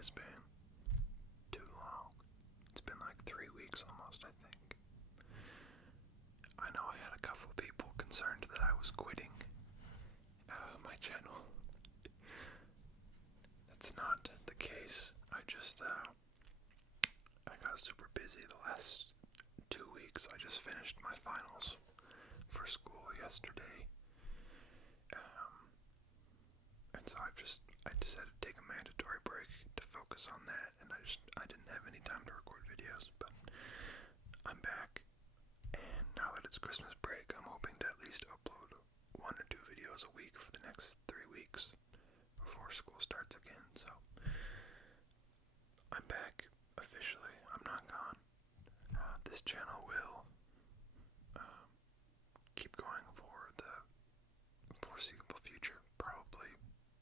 has been too long. It's been like 3 weeks almost, I think. I know I had a couple people concerned that I was quitting my channel. That's not the case. I got super busy the last 2 weeks. I just finished my finals for school yesterday. And so I decided to take a mandatory break to focus on that, and I didn't have any time to record videos, but I'm back, and now that it's Christmas break, I'm hoping to at least upload 1 or 2 videos a week for the next 3 weeks before school starts again. So I'm back officially. I'm not gone. This channel will keep going for the foreseeable future, probably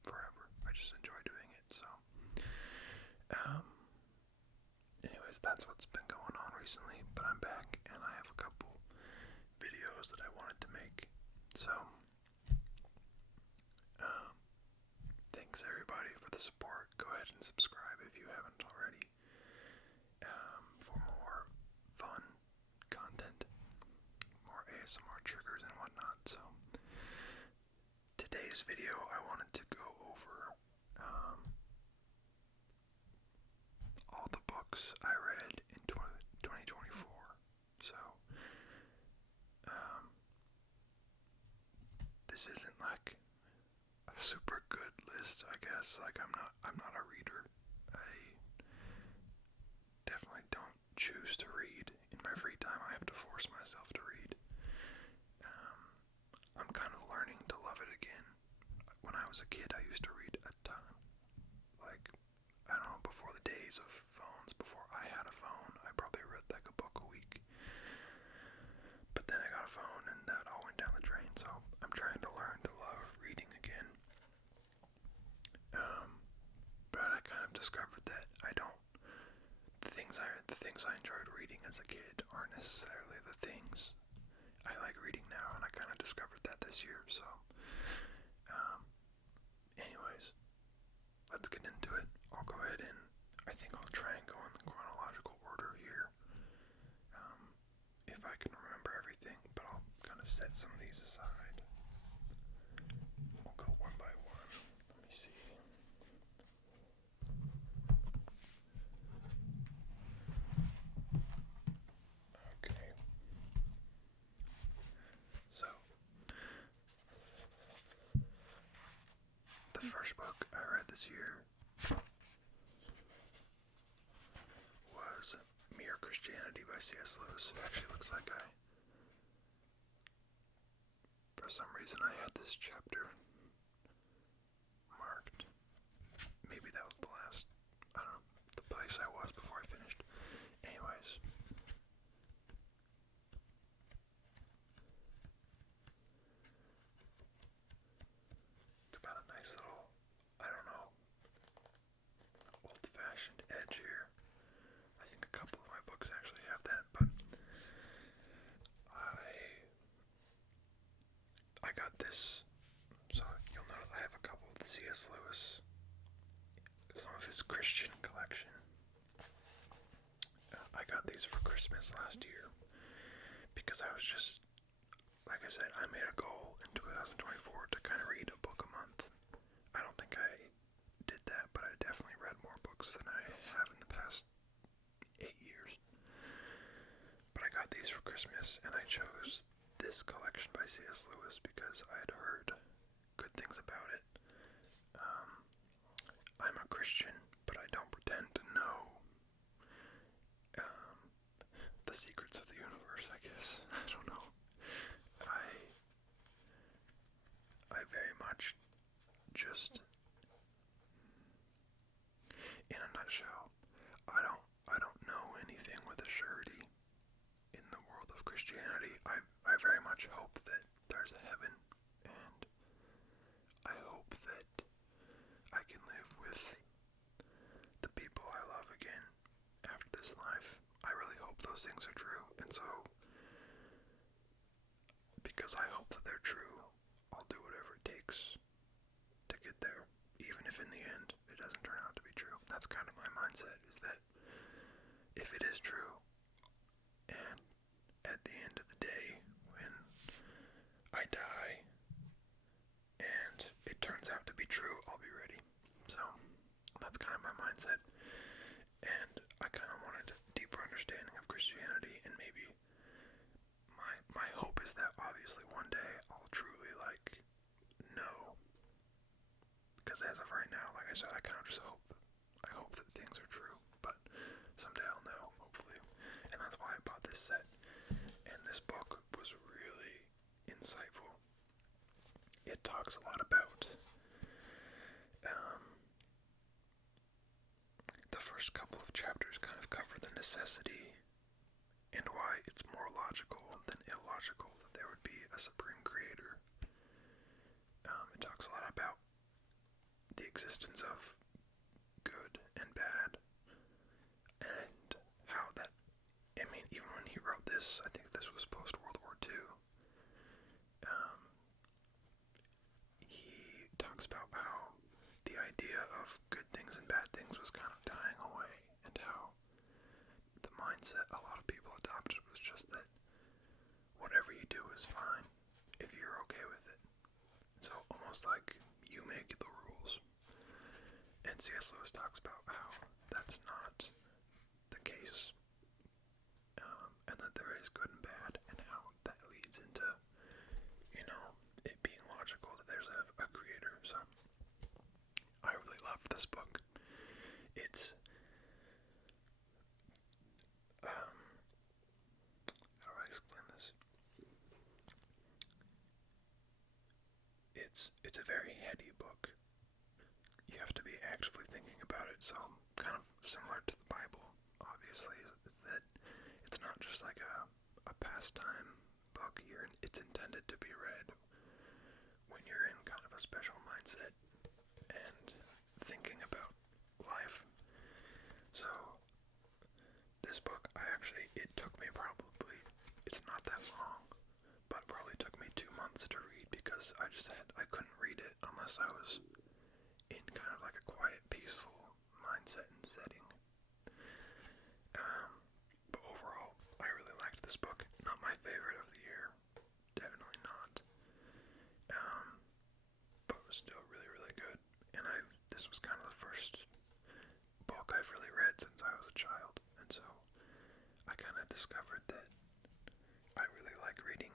forever. I just enjoy doing it. So anyways, that's what's been going on recently, but I'm back and I have a couple videos that I wanted to make. So thanks everybody for the support. Go ahead and subscribe if you haven't already, for more fun content, more ASMR triggers and whatnot. So today's video, I wanted to go over all the books I read in 2024. So this isn't like a super good list, I guess. Like I'm not a reader. I definitely don't choose to read in my free time. I have to force myself to read. I'm kind of learning to love it again. When I was a kid, I used to read a ton. Like, I don't know, before the days of phones, before I had a phone, I probably read like a book a week. But then I got a phone and that all went down the drain, so I'm trying to learn to love reading again. But I kind of discovered that the things I enjoyed reading as a kid aren't necessarily the things I like reading now, and I kind of discovered that this year. So anyways, let's get into it. I'll go ahead and I think I'll try and go in the chronological order here, if I can remember everything, but I'll kind of set some of these aside. We'll go one by one. Let me see. Okay. So, the first book I read this year was Mere Christianity by C.S. Lewis. It actually looks like for some reason I had this chapter marked. Maybe that was the last, I don't know, the place I was before I finished. Anyways. It's got a nice little, I don't know, old-fashioned edge here. I think a couple of my books actually have that, but I got this, so you'll know I have a couple of the C.S. Lewis, some of his Christian collection. I got these for Christmas last year because I was just, like I said, I made a goal in 2024 to kind of read a book a month. I don't think I did that, but I definitely read more books than I have in the past 8 years. But I got these for Christmas, and I chose this collection by C.S. Lewis because I had heard good things about it. I'm a Christian, but I don't pretend to know the secrets of the universe, I guess. I don't know. I very much just, in a nutshell, I don't know anything with a surety in the world of Christianity. I very much hope that there's a heaven, and I hope that I can live with the people I love again after this life. I really hope those things are true, and so because I hope that they're true, I'll do whatever it takes to get there, even if in the end it doesn't turn out to be true. That's kind of my mindset, is that if it is true, and at the end of the day, when I die, and it turns out to be true, I'll be ready. So, that's kind of my mindset. And I kind of wanted a deeper understanding of Christianity, and maybe my hope is that obviously one day I'll truly know. Because as of right now, like I said, I kind of just hope. I hope that things are true, but someday I'll know, hopefully. And that's why I bought this set. And this book was really insightful. It talks a lot about the first couple of chapters kind of cover the necessity and why it's more logical than illogical that there would be a supreme creator. It talks a lot about the existence of good and bad, and how that, I mean, even when he wrote this, I think this was post-World War II, he talks about how the idea of good things and bad things was kind of dying away, and how the mindset a lot of people adopted was just that whatever you do is fine if you're okay with it. So almost like you make the rules. And C.S. Lewis talks about how that's not the case, and that there is good and bad, and how that leads into, it being logical that there's a creator. So I really loved this book. It's how do I explain this? It's a very heady book. You have to be actively thinking about it, so kind of similar to the Bible, obviously, is that it's not just like a pastime book. It's intended to be read when you're in kind of a special mindset and thinking about life. So this book, it took me it's not that long, but probably took me 2 months to read, because I couldn't read it unless I was in kind of like a quiet, peaceful mindset and setting. But overall, I really liked this book. Not my favorite of the year, definitely not. But it was still really, really good. And this was kind of the first book I've really read since I was a child, and so I kind of discovered that I really like reading,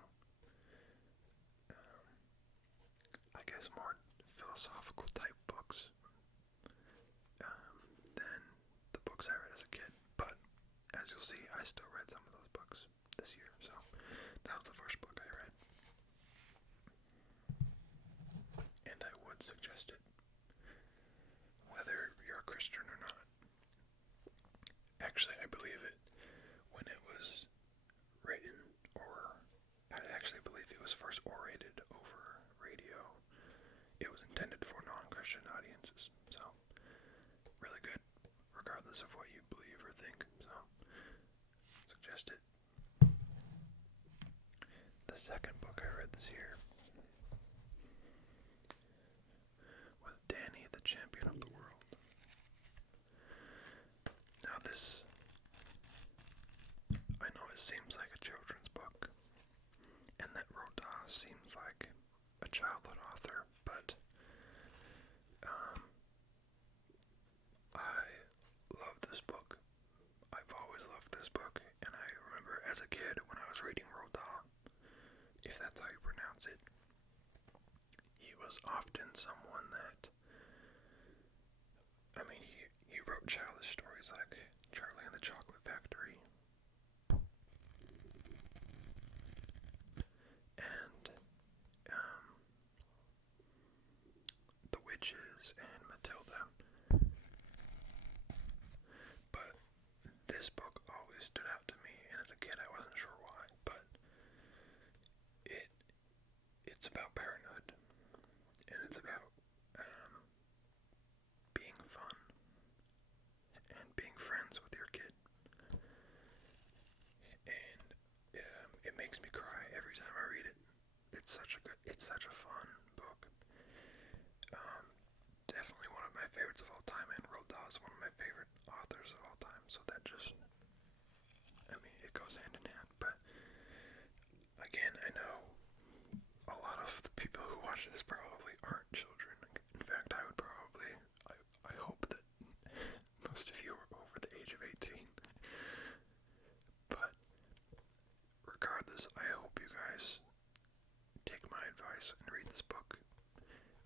I guess, more philosophical type books than the books I read as a kid. But as you'll see, I still read some of those books this year, so that was the first book I read, and I would suggest it, whether you're a Christian or not. Actually, I believe it when it was written, or I actually believe it was first orated over radio. It was intended for non-Christian audiences, so really good, regardless of what you believe or think, so suggest it. The second book I read this year was Danny, the Champion of the World. Now this, I know it seems like a children's book, and that Roald Dahl seems like a childhood author, but I love this book. I've always loved this book, and I remember as a kid when I was reading Roald Dahl, if that's how you pronounce it, he was often someone that, I mean, he wrote childish stories like Charlie and the Chocolate Factory, and The Witches and Matilda. But this book always stood out to me, and as a kid I wasn't sure why, but it's about parenthood, and it's about being fun and being friends with your kid, and it makes me cry every time I read it. It's such a fun book. Definitely one of my favorites of all time, and Roald Dahl is one of my goes hand in hand. But again, I know a lot of the people who watch this probably aren't children. In fact, I hope that most of you are over the age of 18. But regardless, I hope you guys take my advice and read this book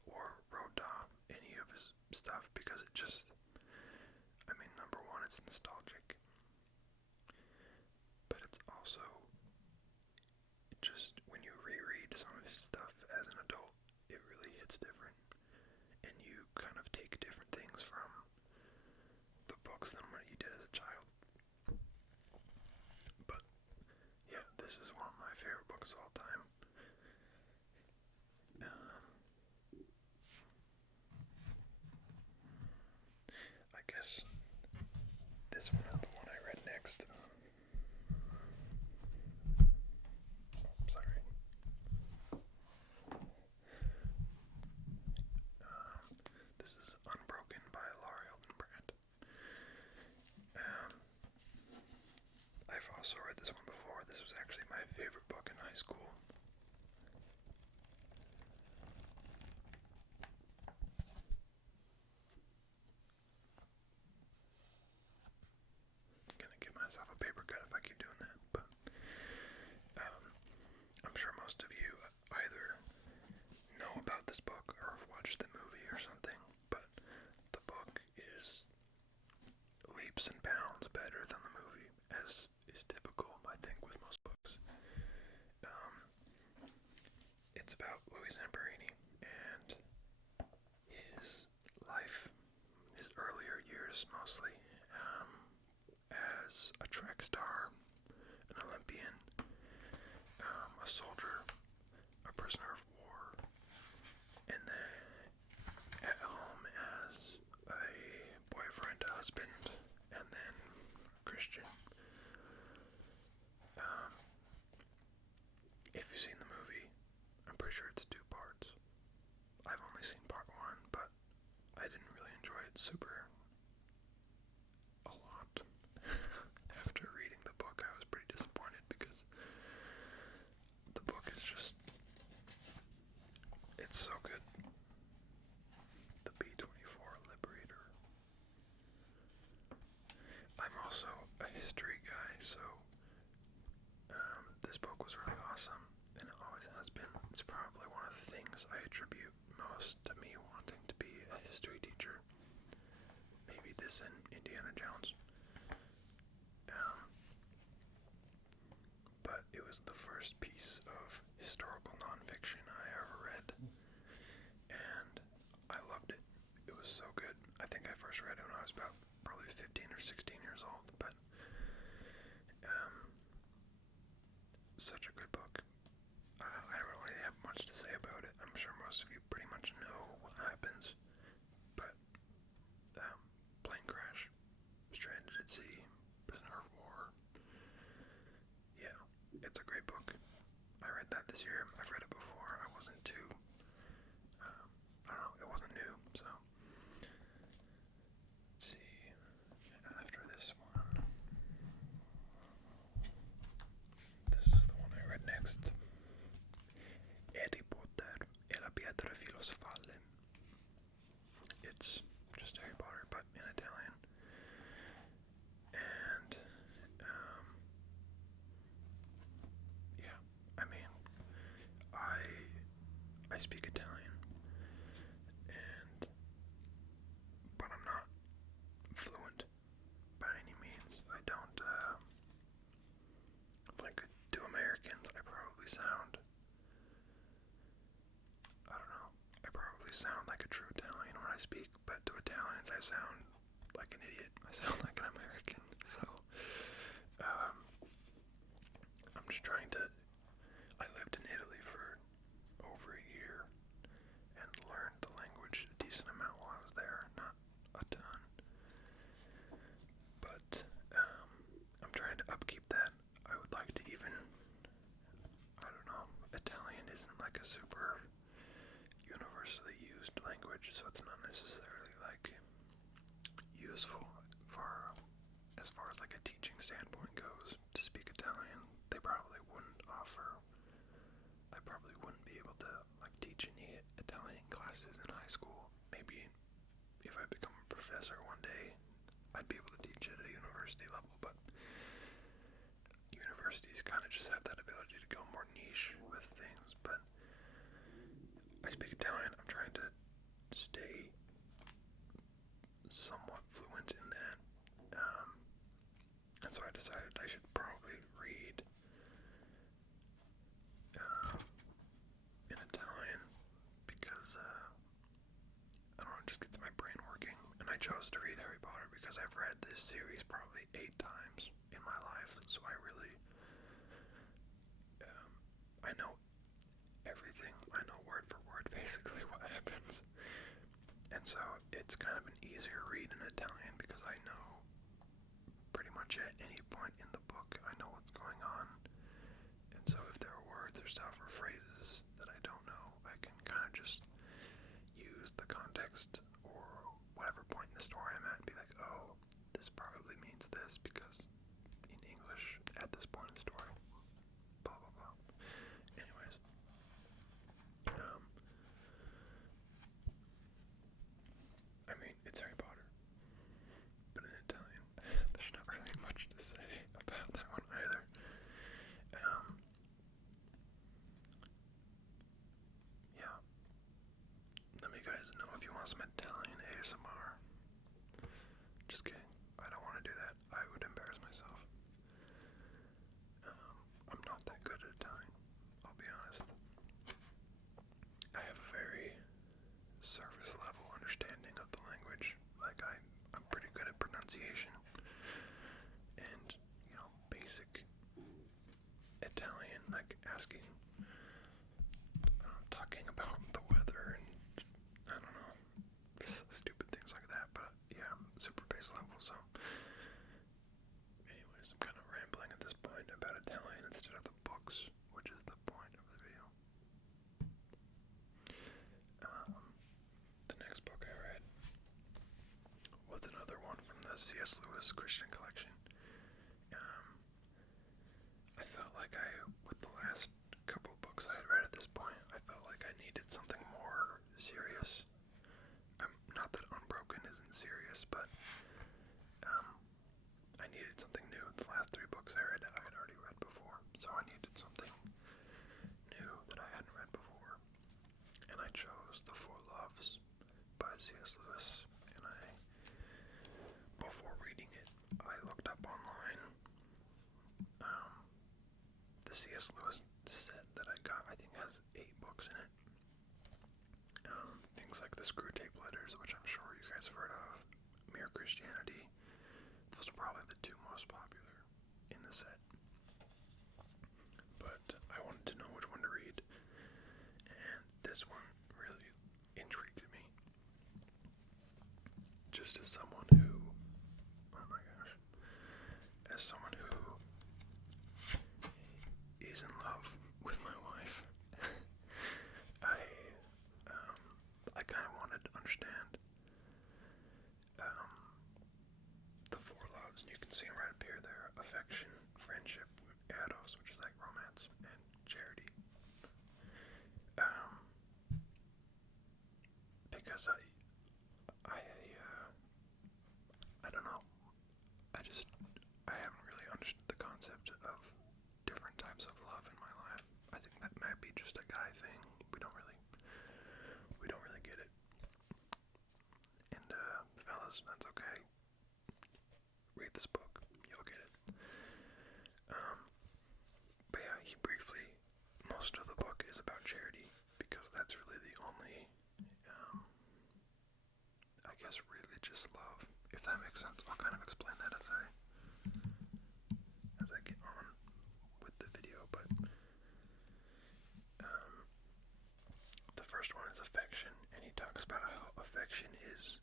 or Rodin, any of his stuff, because it just, I mean, number one, it's nostalgic, but it's also just, when you reread some of his stuff as an adult, it really hits different, and you kind of take different things from the books than what you did as a child. But yeah, this is one of my favorite books of all time. I guess this one is the one I read next. Sorry. This is Unbroken by Laura Hildenbrand. I've also read this one before. This was actually my favorite book in high school. I'm gonna give myself a paper cut if I keep doing that, but I'm sure most of you either know about this book or have watched the movie or something, but the book is leaps and bounds better than the movie, as is typical, I think, with most books. It's about Louis Zamperini and his life, his earlier years mostly, as a track star, an Olympian, a soldier, a prisoner of war, and then at home as a boyfriend, a husband, and then a Christian. If you've seen the movie, I'm pretty sure it's 2 parts. I've only seen part 1, but I didn't really enjoy it super a lot. After reading the book, I was pretty disappointed because the book is just, it's so good. The B-24 Liberator. I'm also a history guy, so this book was really awesome, and it always has been. It's probably one of the things I attribute most to me wanting to be a history teacher. Maybe this and Indiana Jones. But it was the first piece of historical nonfiction I ever read, and I loved it. It was so good. I think I first read it when I was about probably 15 or 16 years old, but such a good book. I don't really have much to say about it. I'm sure most of you pretty much know what happens, but plane crash, stranded at sea, prisoner of war. Yeah, it's a great book. I read that this year. I've read it before. I wasn't too, I don't know, it wasn't new, so. Let's see, after this one. This is the one I read next. Harry Potter e la pietra filosofale. It's just Harry Potter, but in Italian. And, yeah, I mean, I speak Italian, but I'm not fluent by any means. I don't, like, to Americans, I probably sound, I don't know, I probably sound like a true Italian when I speak, but to Italians I sound like an idiot. I sound like an American, so, I'm just trying to, I lived in Italy for over a year, and learned the language a decent amount while I was there, not a ton, but, I'm trying to upkeep that. I would like to even, I don't know, Italian isn't like a super universally used language, so it's not necessarily like useful for, as far as like a teaching standpoint goes, to speak Italian. be able to like teach any Italian classes in high school. Maybe if I become a professor one day, I'd be able to teach it at a university level, but universities kind of just have that ability to go more niche with things. But I speak Italian. I'm trying to stay somewhat fluent in that. And so I decided I should probably read in Italian because, I don't know, it just gets my brain working. And I chose to read Harry Potter because I've read this series probably 8 times in my life. So I really, I know everything. I know word for word basically what happens. And so it's kind of an easier read in Italian because I know pretty much at any point in the book I know what's going on. And so if there are words or stuff or phrases that I don't know, I can kind of just use the context or whatever point in the story I'm at and be like, oh, this probably means this because in English at this point in the story, blah blah blah. Anyways, I mean, it's Harry Potter, but in Italian. There's not really much to say about that one either. Yeah. Let me guys know if you want some Italian ASMR. Just kidding. I don't want to do that. I would embarrass myself. I'm not that good at Italian, I'll be honest. I have a very surface level understanding of the language. Like I'm pretty good at pronunciation and, basic Italian, like asking, talking about the weather and I don't know, stupid things like that. But yeah, super base level. So anyways, I'm kind of rambling at this point about Italian instead of the books, which is the point of the video. The next book I read was another one from the C.S. Lewis Christian Collection. I felt like with the last couple of books I had read at this point, I felt like I needed something more serious. Not that Unbroken isn't serious, but I needed something new. The last 3 books I read I had already read before, so I needed something new that I hadn't read before. And I chose The Four Loves by C.S. Lewis, and before reading it, I looked up online the C.S. Lewis set that I got. I think has 8 books in it. Things like the Screwtape Letters, which I'm sure you guys have heard of, Mere Christianity. Those are probably the 2 most popular in the set. But I wanted to know which one to read, and this one really intrigued me. Just as someone who, oh my gosh, as someone who is in love with my wife, I kind of wanted to understand the 4 loves, and you can see them right up here. They're affection, friendship, eros, which is like romance, and charity. Because I don't know. I haven't really understood the concept of different types of love in my life. I think that might be just a guy thing. We don't really get it. And fellas, that's okay. Read this book, you'll get it. But yeah, most of the book is about charity, because that's really the only, I guess, religious love, if that makes sense. I'll kind of explain that as I get on with the video, but the first one is affection, and he talks about how affection is,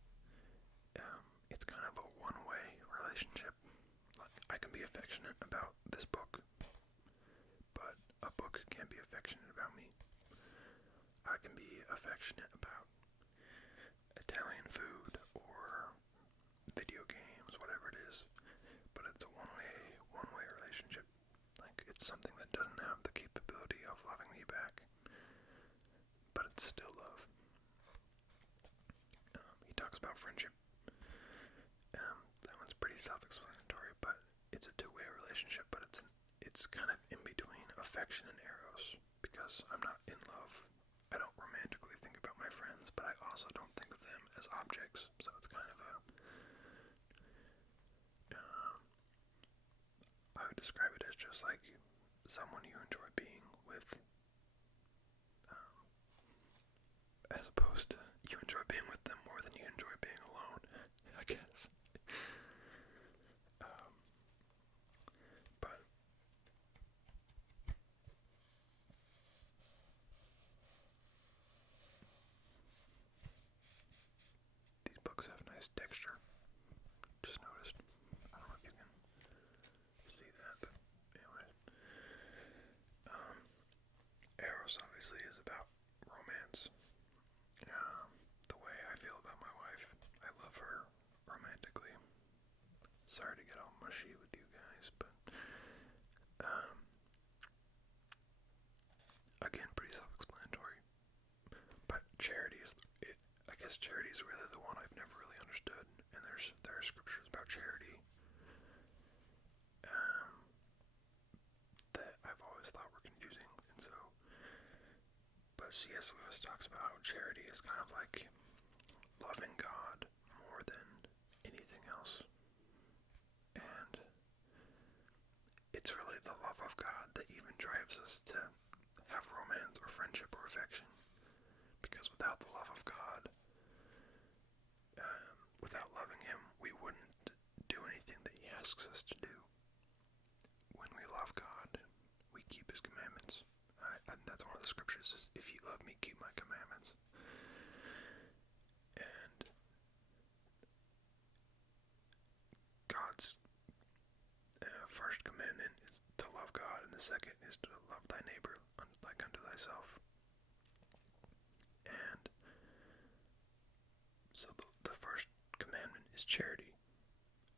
it's kind of a one-way relationship. Like, I can be affectionate about this book, but a book can't be affectionate about me. I can be affectionate about Italian food or video games, whatever it is, but it's a one-way relationship. Like, it's something that doesn't have the capability of loving me back. but it's still love. He talks about friendship. That one's pretty self-explanatory, but it's a two-way relationship, but it's kind of in between affection and eros, because I'm not in love. I don't romantically think about my friends, but I also don't think of them as objects, so it's kind of I would describe it as just like someone you enjoy being with, as opposed to you enjoy being with them more than you enjoy being alone, I guess. But these books have nice texture. Just noticed. I don't know if you can see that, but anyway. Eros obviously is about romance. The way I feel about my wife, I love her romantically. Sorry to get all mushy with you guys, but again, pretty self-explanatory. But charity is, I guess charity is really the one I've never really understood. And there are scriptures about charity that I've always thought were confusing, and so. But C.S. Lewis talks about how charity is kind of like loving God more than anything else. And it's really the love of God that even drives us to have romance or friendship or affection. Because without the love of God, without loving Him, we wouldn't do anything that He asks us to do. When we love God, we keep His commandments. And that's one of the scriptures, is if you love me, keep my commandments. And God's first commandment is to love God, and the second is to love thy neighbor like unto thyself. And so the first commandment is charity.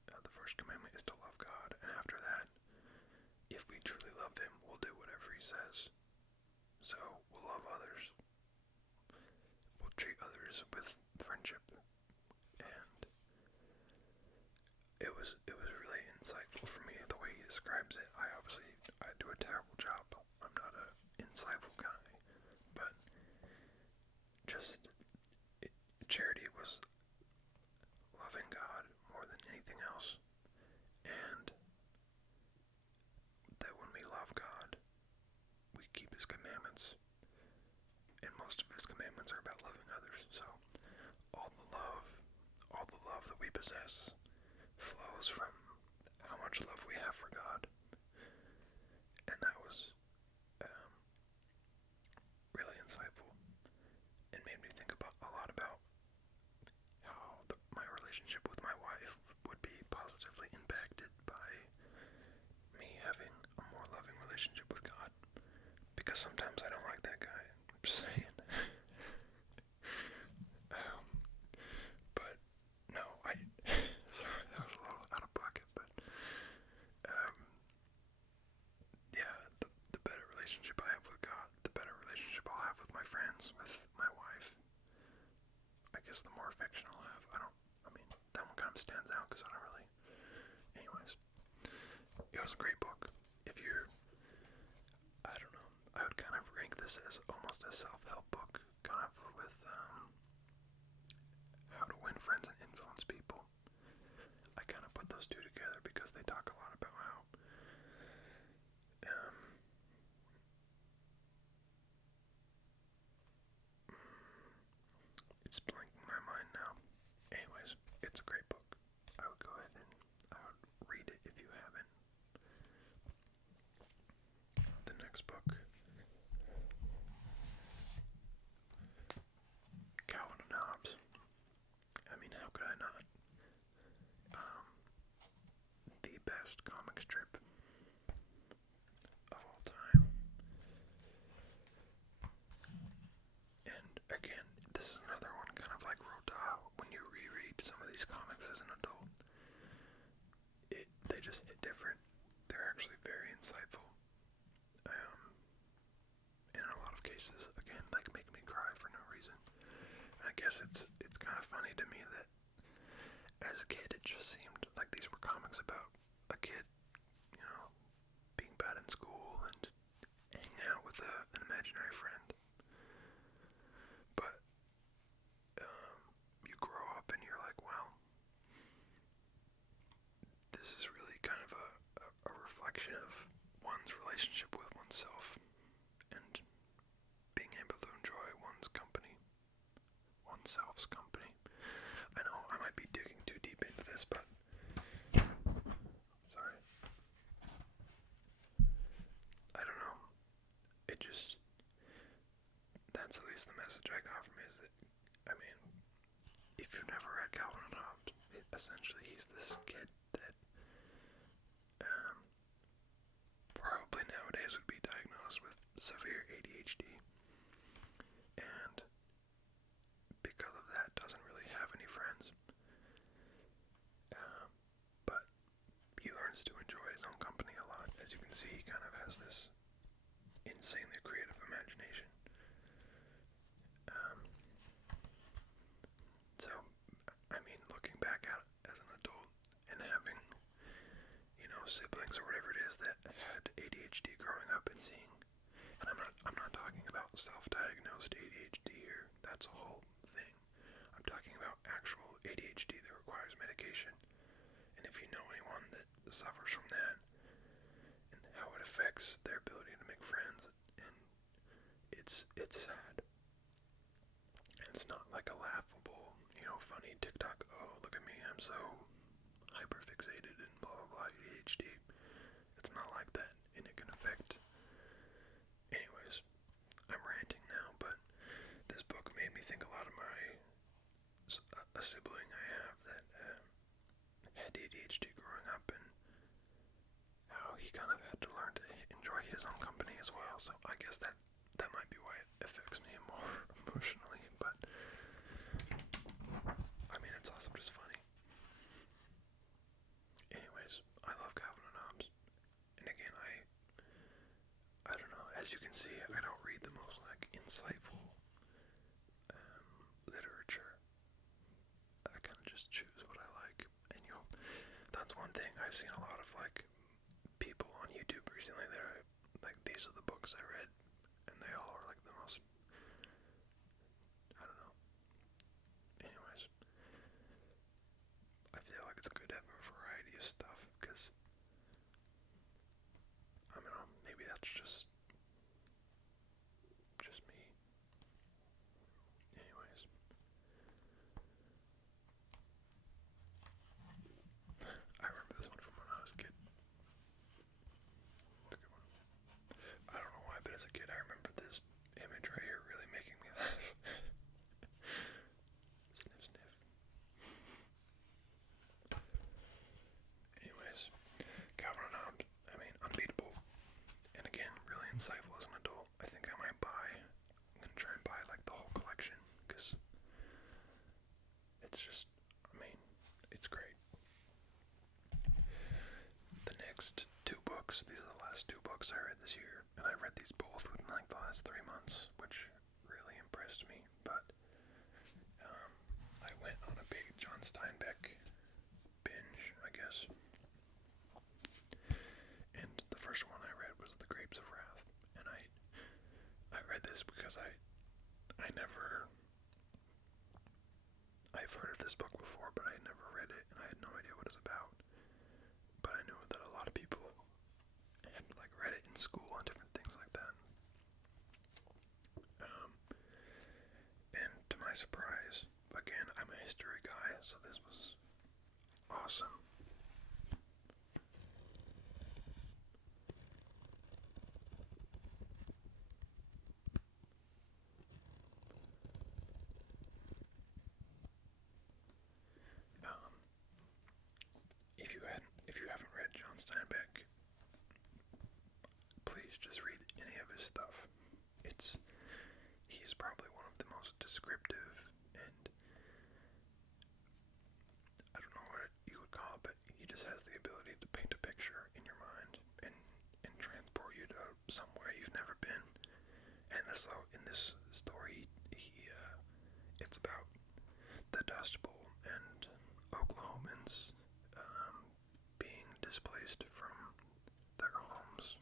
The first commandment is to love God, and after that, if we truly love Him, we'll do whatever He says. So we'll love others. We'll treat others with friendship. And it was really insightful for me the way he describes it. I do a terrible job. I'm not an insightful guy, but charity was loving God more than anything else, and that when we love God, we keep His commandments, and most of His commandments are about loving others. So all the love that we possess flows from how much love we have for God. And that was really insightful, and made me think a lot about how my relationship with my wife would be positively impacted by me having a more loving relationship with God. Because sometimes I don't like that guy. I'm just saying. But no, sorry, that was a little out of pocket, but yeah, the better relationship I have with God, the better relationship I'll have with my friends, with my wife. I guess the more affection I'll have. That one kind of stands out because I don't really. Anyways, it was a great book. I don't know, I would kind of rank this as almost a self-help book, kind of with how to win friends and influence people. I kind of put those two together because they talk a lot about how it's blanking my mind now. Anyways, it's a great book. I would go ahead and I would read it if you haven't. The next book, Calvin and Hobbes. How could I not? The best comic strip of all time. And again, this is another one kind of like Rodin. When you reread some of these comics as an adult, they just hit different. They're actually very insightful. In a lot of cases, again, like make me cry. guess it's kind of funny to me that as a kid it just seemed like these were comics about a kid, you know, being bad in school and hanging out with an imaginary friend. But you grow up and you're like, well, this is really kind of a reflection of one's relationship with oneself and being able to enjoy oneself's company. I know I might be digging too deep into this, but sorry. I don't know. It just, that's at least the message I got from it, is that, I mean, if you've never read Calvin and Hobbes, essentially he's this kid that probably nowadays would be diagnosed with severe ADHD, and because of that doesn't really have any friends. But he learns to enjoy his own company a lot. As you can see, he kind of has this insanely creative imagination. So, I mean, looking back at it as an adult and having, you know, siblings or whatever it is that had ADHD growing up and seeing, and I'm not talking about self-diagnosed ADHD here. That's a whole thing. I'm talking about actual ADHD that requires medication. And if you know anyone that suffers from that and how it affects their ability to make friends, and it's sad. And it's not like a laughable, you know, funny TikTok, oh, look at me, I'm so hyperfixated and blah blah blah ADHD. It's not like that, and it can affect. Anyways, I'm ranting now, but this book made me think a lot of a sibling I have that had ADHD growing up, and how he kind of had to learn to enjoy his own company as well. So I guess that might be why it affects me more emotionally, but I mean, it's also just funny. Anyways, I love Calvin and Hobbes, and again, I don't know, as you can see, I don't read the most, like, insightful literature. I kind of just choose what I like, and that's one thing I've seen a lot of, like, people on YouTube recently that are, like, these are the books I read, and they all are, like, the most, I don't know. Anyways, I feel like it's good to have a variety of stuff, because, I don't know, maybe that's just me. Anyways. I remember this one from when I was a kid. It's a good one. I don't know why, but as a kid I remember this image right here really making me laugh. Sniff, sniff. Anyways, Calvin and Hobbes, I mean, unbeatable. And again, really insightful as an adult. I think I'm gonna try and buy, like, the whole collection, because it's just, I mean, it's great. The next two books, these are the last two books I read this year, and I read these both within, like, the last 3 months, which really impressed me. But I went on a big John Steinbeck binge, I guess. And the first one I read was The Grapes of Wrath, and I read this because I've heard of this book before, but I had never read it, and I had no idea what it's about. But I knew that a lot of people had, like, read it in school and different things like that. And to my surprise, again, I'm a history guy, so this was awesome. If you haven't read John Steinbeck, please just read any of his stuff. He's probably one of the most descriptive, and I don't know what you would call it, but he just has the ability to paint a picture in your mind and transport you to somewhere you've never been. And in this story, he It's about the Dust Bowl and Oklahomans being displaced from their homes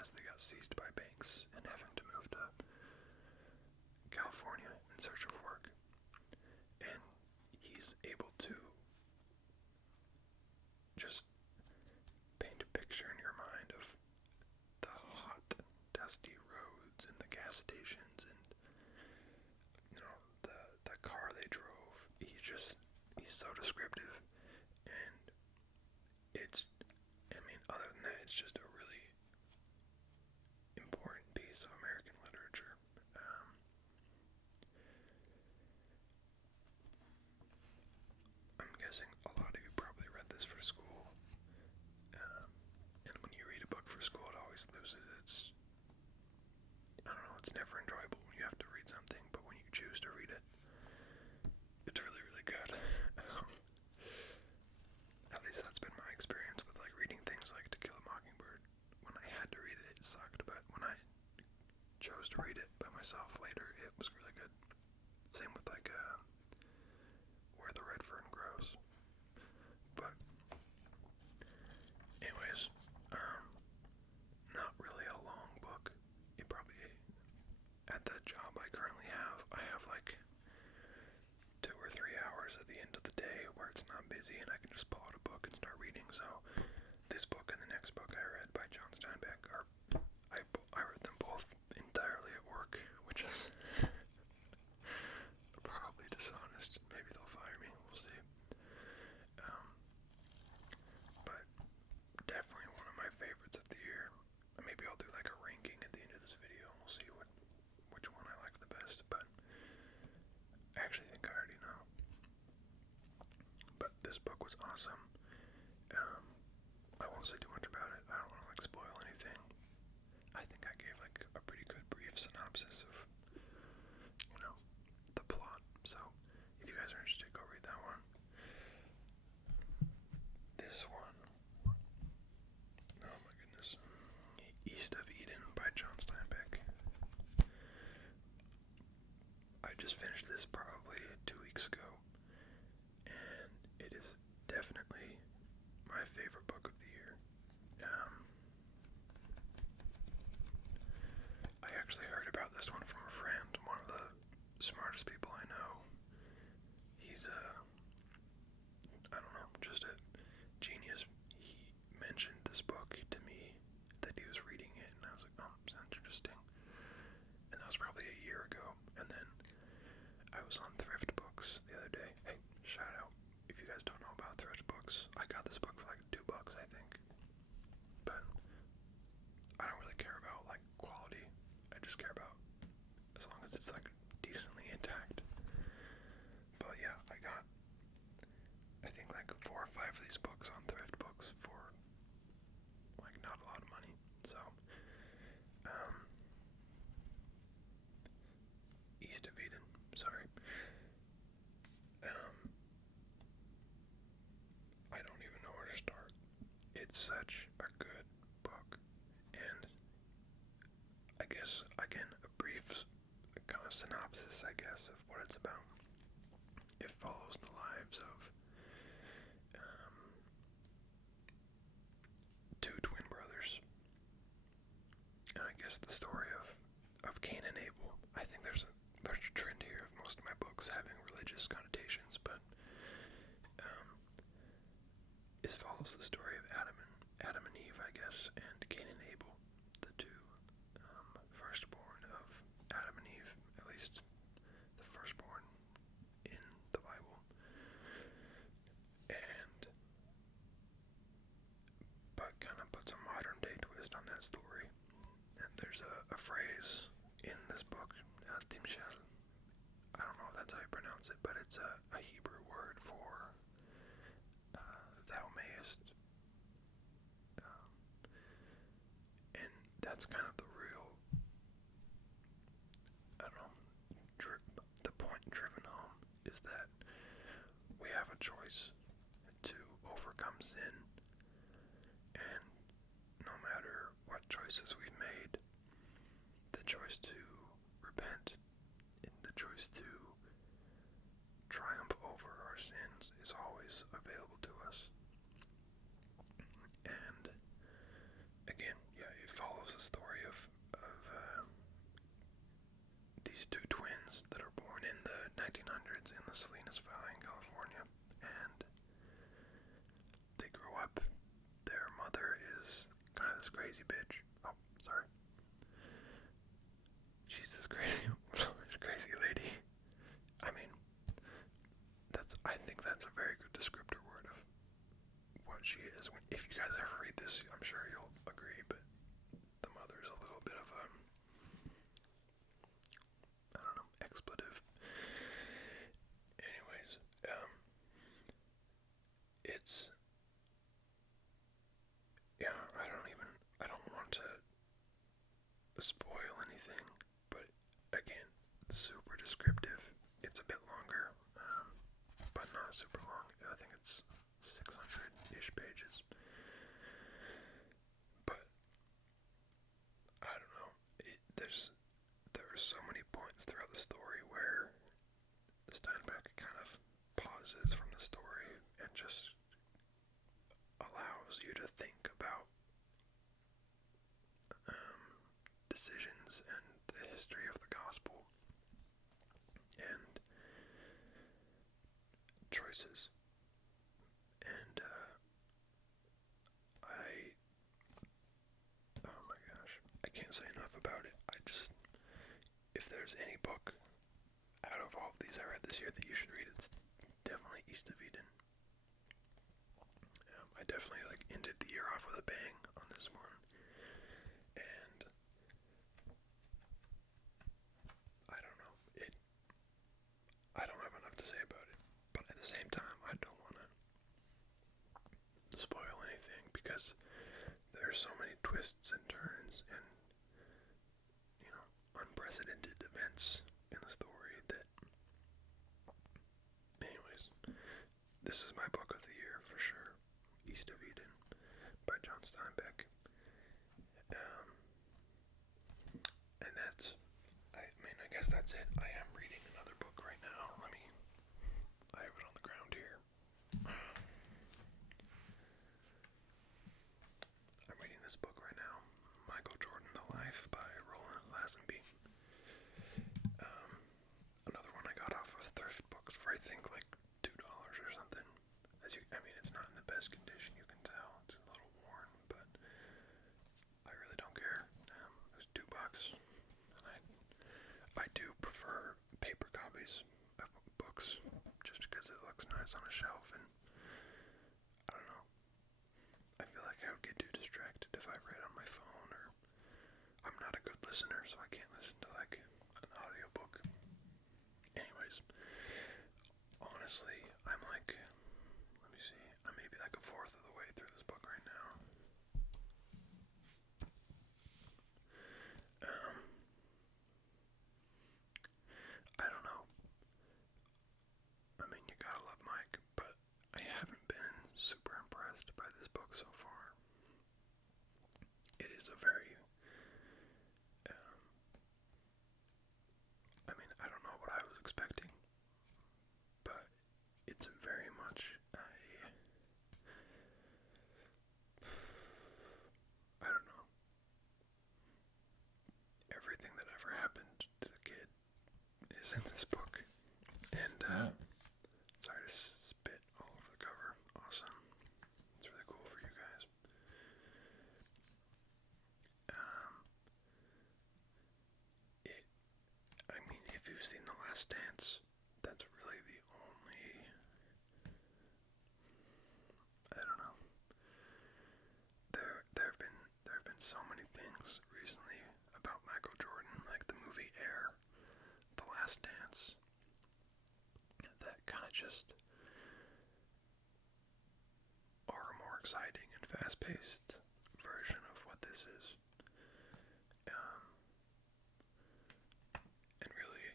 as they got seized by banks and having to move to California in search of work. And he's able to just paint a picture in your mind of the hot, dusty roads and the gas stations and, you know, the car they drove. He's so descriptive, and other than that, it's just a really important piece of American literature. I'm guessing a lot of you probably read this for school, and when you read a book for school, it always loses its, I don't know, it's never enjoyable when you have to read something, but when you choose to read it, it's really, really good. At least that's been my experience with like reading things like To Kill a Mockingbird. When I had to read it, it sucked, but when I chose to read it by myself later, it was really good. Same with like Where the Red Fern Grows. But anyways, not really a long book. It probably, at the job I currently have, I have like 2 or 3 hours at the end of the day where it's not busy and I can just pull out a book and start reading. So this book and the next book I read by John Steinbeck I read them both entirely at work, which is probably dishonest. Maybe they'll fire me. We'll see. But definitely one of my favorites of the year. Maybe I'll do like a ranking at the end of this video and we'll see which one I like the best. But I actually think I already know. But this book was awesome. I won't say too much about it. I don't want to like spoil anything. I think I gave like a pretty good brief synopsis of, you know, the plot. So if you guys are interested, go read that one. This one, oh my goodness, East of Eden by John Steinbeck. I just finished this probably 2 weeks ago, and it is definitely my favorite book of the year. I actually heard about this one from a friend, one of the smartest people I know. He's I don't know, just a genius. He mentioned this book to me, that he was reading it, and I was like, oh, sounds interesting. And that was probably a year ago. And then I was on Thrift Books the other day. Hey, shout out. If you guys don't know about Thrift Books, I got this book for like $2, I think. But I don't really care about like quality. I just care about as long as it's like decently intact. But yeah, I got, I think like 4 or 5 of these books on Thrift Books for like not a lot of money. So East of Eden, sorry. I don't even know where to start. It's such a good book, and I guess, again, a brief kind of synopsis, I guess, of what it's about. It follows the lives of 2 twin brothers, and I guess the story of Cain and Abel. I think there's a trend here of most of my books having religious connotations, but it follows the story of Adam and Eve, I guess, and Cain and Abel, the 2 firstborn of Adam and Eve, at least the firstborn in the Bible. But kind of puts a modern day twist on that story. And there's a phrase in this book, Timshel. I don't know if that's how you pronounce it, but it's a Hebrew word for thou mayest. And that's kind of the real, I don't know, the point driven home is that we have a choice to overcome sin, and no matter what choices we've made, the choice to repent, and the choice to twins that are born in the 1900s in the Salinas Valley in California, and they grow up. Their mother is kind of this crazy bitch. Oh, sorry. She's this crazy, crazy lady. I mean, I think that's a very good descriptor word of what she is. If you guys ever read this, I'm sure you'll agree, but the mother's a little bit of a, I don't know, expletive. Anyways, it's, yeah, I don't want to spoil anything, but again, super descriptive. It's a bit longer, but not super long. I think it's 600-ish pages. But I don't know. There are so many points throughout the story where Steinbeck kind of pauses from the story and just allows you to think about decisions and the history of the gospel and choices. And oh my gosh, I can't say enough about it. If there's any book out of all of these I read this year that you should read, it's definitely East of Eden. I definitely ended the year off with a bang on this one, and I don't know, I don't have enough to say about it, but at the same time, I don't want to spoil anything because there's so many twists and turns and, unprecedented events in the story that, anyways, this is my book of the year for sure, East of Eden by John Steinbeck. And I guess that's it. I am reading another book right now. I have it on the ground here. I'm reading this book right now, Michael Jordan, The Life by Roland Lazenby. Another one I got off of Thrift Books for I think $2 or something. It's not in the best condition, you can tell. It's a little worn, but I really don't care. It was $2, and I do prefer paper copies of books just because it looks nice on a shelf, and I don't know. I feel like I would get too distracted if I read on my phone, or I'm not a good listener, so I can't listen to an audiobook. Anyways, honestly, I'm let me see, I'm maybe a fourth of the way through this book right now. I don't know. You gotta love Mike, but I haven't been super impressed by this book so far. It is a very, I don't know what I was expecting, but it's very much I don't know. Everything that ever happened to the kid is in this book. And, sorry to spit all over the cover. Awesome. It's really cool for you guys. If you've seen The Last Dance, that's really the only, I don't know. There have been so many things recently about Michael Jordan, like the movie Air, The Last Dance, that kind of just are a more exciting and fast-paced version of what this is. And really,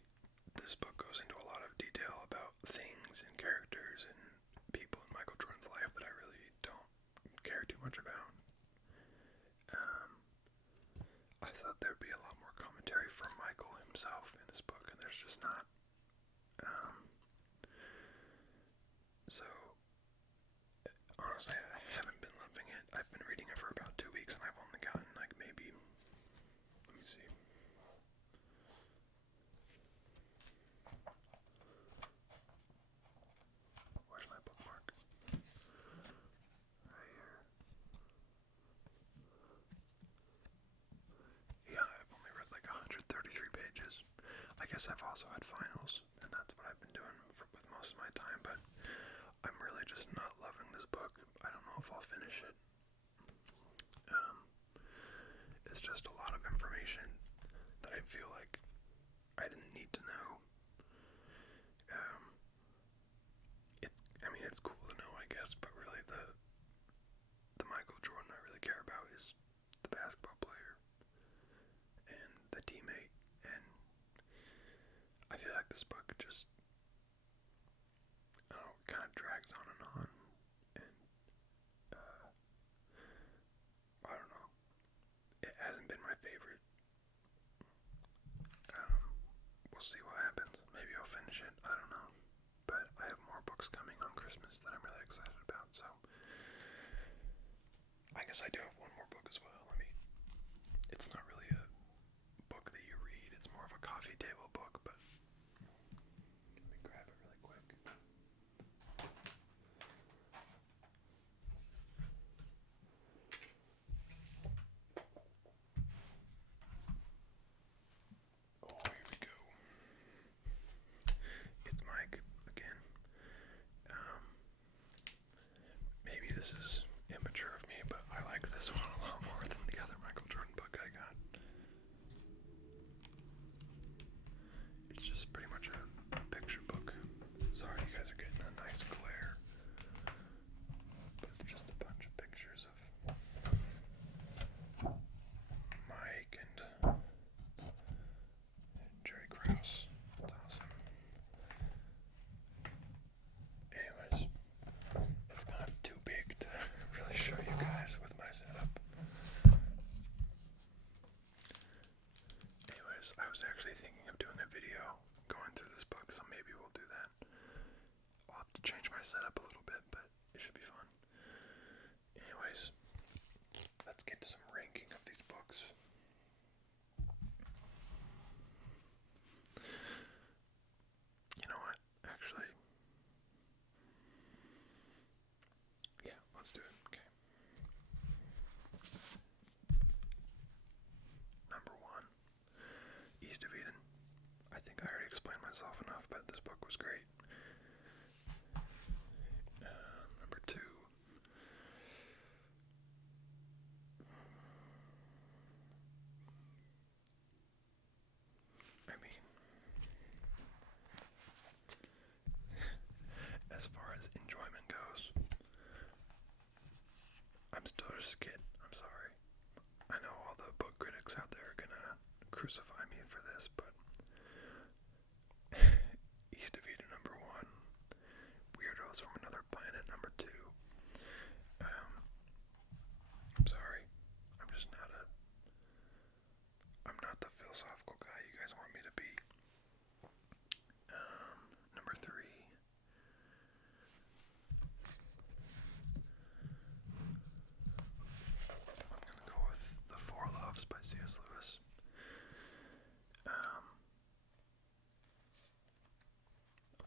this book goes into a lot of detail about things and characters and people in Michael Jordan's life that I really don't care too much about. I thought there'd be a lot more commentary from Michael himself in this book, and there's just not. So, honestly, I haven't been loving it. I've been reading guess I've also had finals, and that's what I've been doing with most of my time, but I'm really just not loving this book. I don't know if I'll finish it. It's just a lot of information that I feel like I didn't need to know. It's cool to know, I guess, but really the Michael Jordan I really care about is the basketball player and the teammate, and I feel like this book just, I don't know, kind of drags on, and I don't know, it hasn't been my favorite. We'll see what happens. Maybe I'll finish it, I don't know, but I have more books coming on Christmas that I'm really excited about, so I guess I do have one more book as well. It's not really a book that you read, it's more of a coffee table book, but let me grab it really quick. Oh, here we go. It's Mike again. Maybe this is immature of me, but I like this one a lot more than the other Michael Jordan book I got. It's just pretty much a picture book. Sorry, you guys are getting a nice glare, but it's just a bunch of pictures of Mike and Jerry Krause. That's awesome. Anyways, it's kind of too big to really show you guys with my setup. Anyways, I was actually thinking of doing a video going through this book, so maybe we'll do that. I'll have to change my setup a little bit, but it should be fun. Anyways, let's get to some ranking of these books. You know what? Actually, yeah, let's do it. Okay. Number 1, East of Eden. I think I already explained myself enough, but this book was great. Number 2, as far as enjoyment goes, I'm still just a kid. I'm sorry. I know all the book critics out there are gonna crucify me for this, but East of Eden number 1, Weirdos from Another Planet number 2. I'm sorry. I'm not the philosophical guy you guys want me to be. Number 3. I'm gonna go with The Four Loves by C.S. Lewis.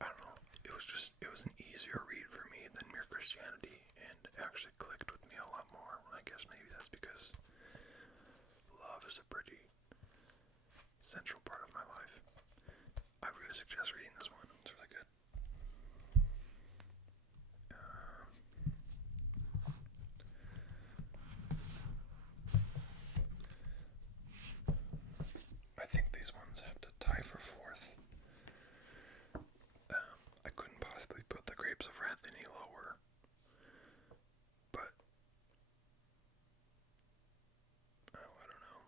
I don't know. It was an easier read for me than Mere Christianity, and actually clicked with me a lot more. I guess maybe that's because love is a pretty central part of my life. I really suggest reading this one. It's really good. I think these ones have to tie for 4th. I couldn't possibly put The Grapes of Wrath any lower, but I don't know.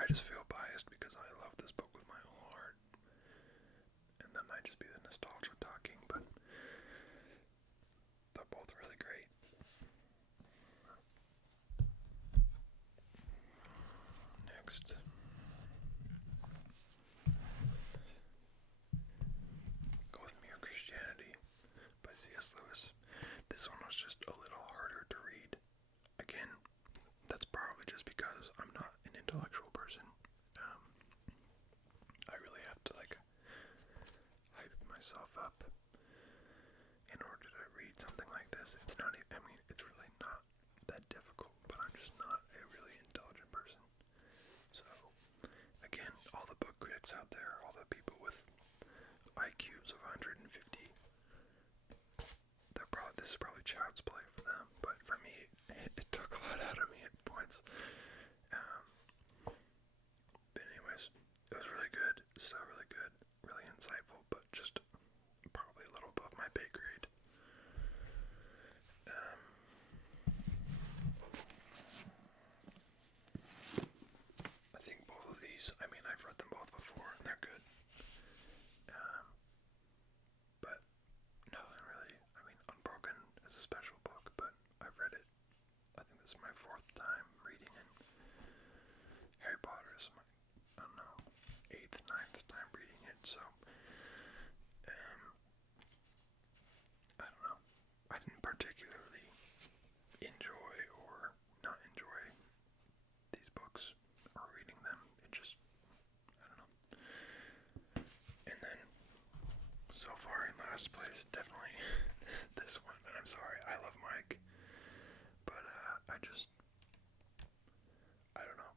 I just feel biased because I love this book with my whole heart, and that might just be the nostalgia talking, but they're both really great. Next, go with Mere Christianity by C.S. Lewis. This one was just a little harder to read. Again, that's probably just because I'm not an intellectual person. nerds out there, all the people with IQs of 150. This is probably child's play for them, but for me, it took a lot out of me at points. But anyways, it was really good, so really good, really insightful, but just probably a little above my pay grade. I think both of these, I mean, I've read them both before, and they're good. But nothing really, I mean, Unbroken is a special book, but I've read it. I think this is my 4th time reading it. Harry Potter is my, I don't know, 8th, 9th time reading it, so, I don't know. I didn't particularly enjoy or not enjoy these books or reading them. It just, I don't know. And then, so far in last place, definitely this one. And I'm sorry, I love Mike, but I don't know.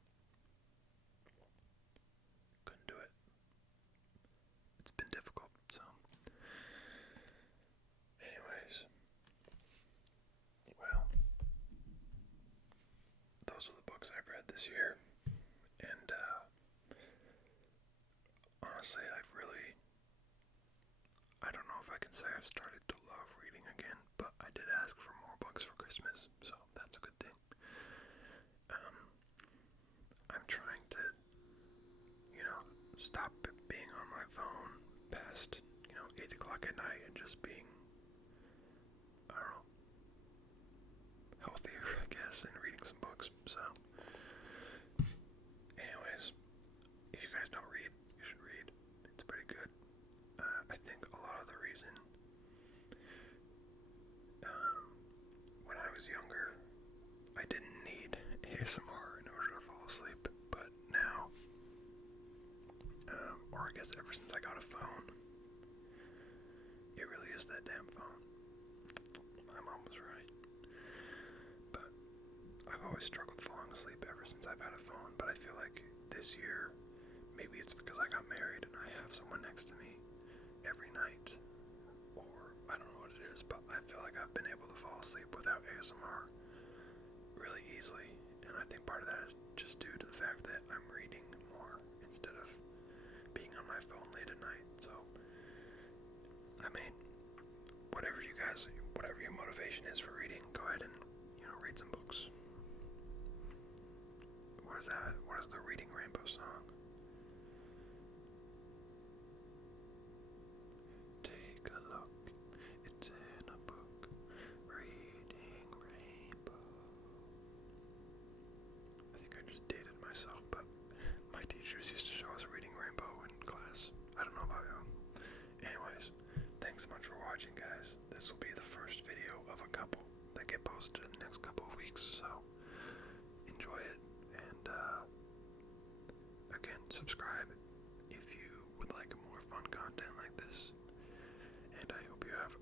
Couldn't do it. It's been difficult, so. Anyways, well, those are the books I've read this year, and honestly, I don't know if I can say I've started to love reading again, but I did ask for more books for Christmas, so that's a good thing. I'm trying to, stop being on my phone past, 8 o'clock at night and just being, I don't know, healthier, I guess, and reading some books, so. Anyways, if you guys don't read, you should read. It's pretty good. I think a lot of the reason, when I was younger, I didn't need ASMR in order to fall asleep, but now, or I guess ever since I got a phone, it really is that damn phone. My mom was right. But I've always struggled falling asleep ever since I've had a phone, but I feel like this year, maybe it's because I got married and I have someone next to me every night, or I don't know what it is, but I feel like I've been able to fall asleep without ASMR really easily, and I think part of that is just due to the fact that I'm reading more instead of being on my phone late at night. So, I mean, whatever your motivation is for reading, go ahead and, read some books. What is that? What is the Reading Rainbow song? Take a look, it's in a book, Reading Rainbow. I think I just dated myself, but my teachers used to show us Reading Rainbow in class. I don't know about you. Anyways, thanks so much for watching, guys. This will be the first video of a couple that get posted in the next couple of weeks, so enjoy it, and again, subscribe if you would like more fun content like this, and I hope you have